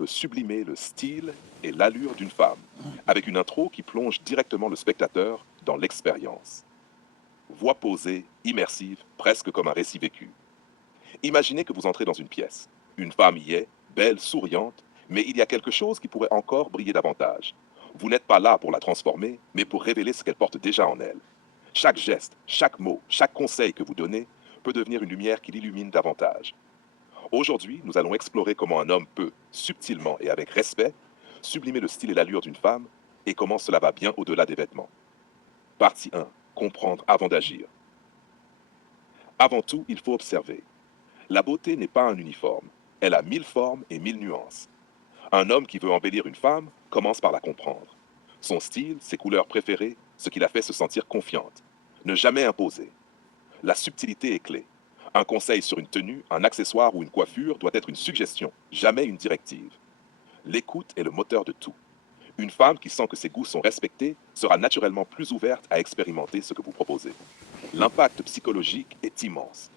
peut sublimer le style et l'allure d'une femme, avec une intro qui plonge directement le spectateur dans l'expérience. Voix posée, immersive, presque comme un récit vécu. Imaginez que vous entrez dans une pièce. Une femme y est, belle, souriante, mais il y a quelque chose qui pourrait encore briller davantage. Vous n'êtes pas là pour la transformer, mais pour révéler ce qu'elle porte déjà en elle. Chaque geste, chaque mot, chaque conseil que vous donnez peut devenir une lumière qui l'illumine davantage. Aujourd'hui, nous allons explorer comment un homme peut, subtilement et avec respect, sublimer le style et l'allure d'une femme et comment cela va bien au-delà des vêtements. Partie 1. Comprendre avant d'agir. Avant tout, il faut observer. La beauté n'est pas un uniforme. Elle a mille formes et mille nuances. Un homme qui veut embellir une femme commence par la comprendre. Son style, ses couleurs préférées, ce qui la fait se sentir confiante. Ne jamais imposer. La subtilité est clé. Un conseil sur une tenue, un accessoire ou une coiffure doit être une suggestion, jamais une directive. L'écoute est le moteur de tout. Une femme qui sent que ses goûts sont respectés sera naturellement plus ouverte à expérimenter ce que vous proposez. L'impact psychologique est immense.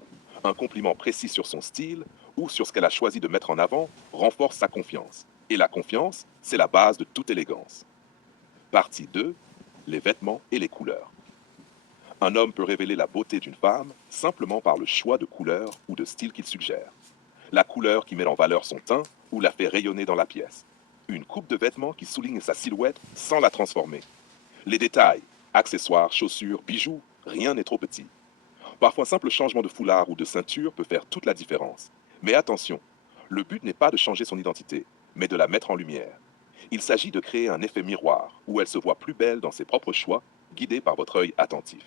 Un compliment précis sur son style ou sur ce qu'elle a choisi de mettre en avant renforce sa confiance. Et la confiance, c'est la base de toute élégance. Partie 2. Les vêtements et les couleurs. Un homme peut révéler la beauté d'une femme simplement par le choix de couleurs ou de style qu'il suggère. La couleur qui met en valeur son teint ou la fait rayonner dans la pièce. Une coupe de vêtements qui souligne sa silhouette sans la transformer. Les détails, accessoires, chaussures, bijoux, rien n'est trop petit. Parfois, un simple changement de foulard ou de ceinture peut faire toute la différence. Mais attention, le but n'est pas de changer son identité, mais de la mettre en lumière. Il s'agit de créer un effet miroir où elle se voit plus belle dans ses propres choix, guidée par votre œil attentif.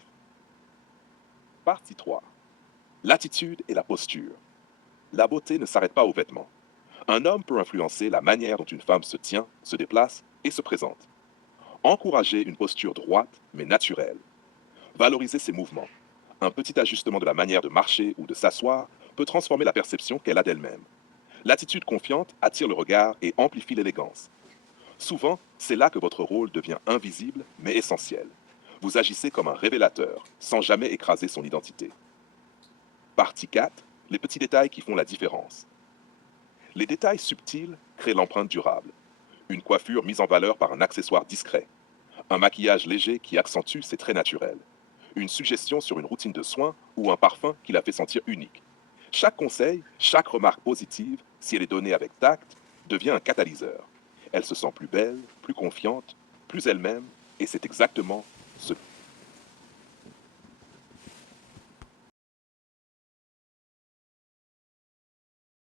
Partie 3. L'attitude et la posture. La beauté ne s'arrête pas aux vêtements. Un homme peut influencer la manière dont une femme se tient, se déplace et se présente. Encouragez une posture droite mais naturelle. Valorisez ses mouvements. Un petit ajustement de la manière de marcher ou de s'asseoir peut transformer la perception qu'elle a d'elle-même. L'attitude confiante attire le regard et amplifie l'élégance. Souvent, c'est là que votre rôle devient invisible mais essentiel. Vous agissez comme un révélateur, sans jamais écraser son identité. Partie 4. Les petits détails qui font la différence. Les détails subtils créent l'empreinte durable. Une coiffure mise en valeur par un accessoire discret. Un maquillage léger qui accentue ses traits naturels. Une suggestion sur une routine de soins ou un parfum qui la fait sentir unique. Chaque conseil, chaque remarque positive, si elle est donnée avec tact, devient un catalyseur. Elle se sent plus belle, plus confiante, plus elle-même, et c'est exactement ce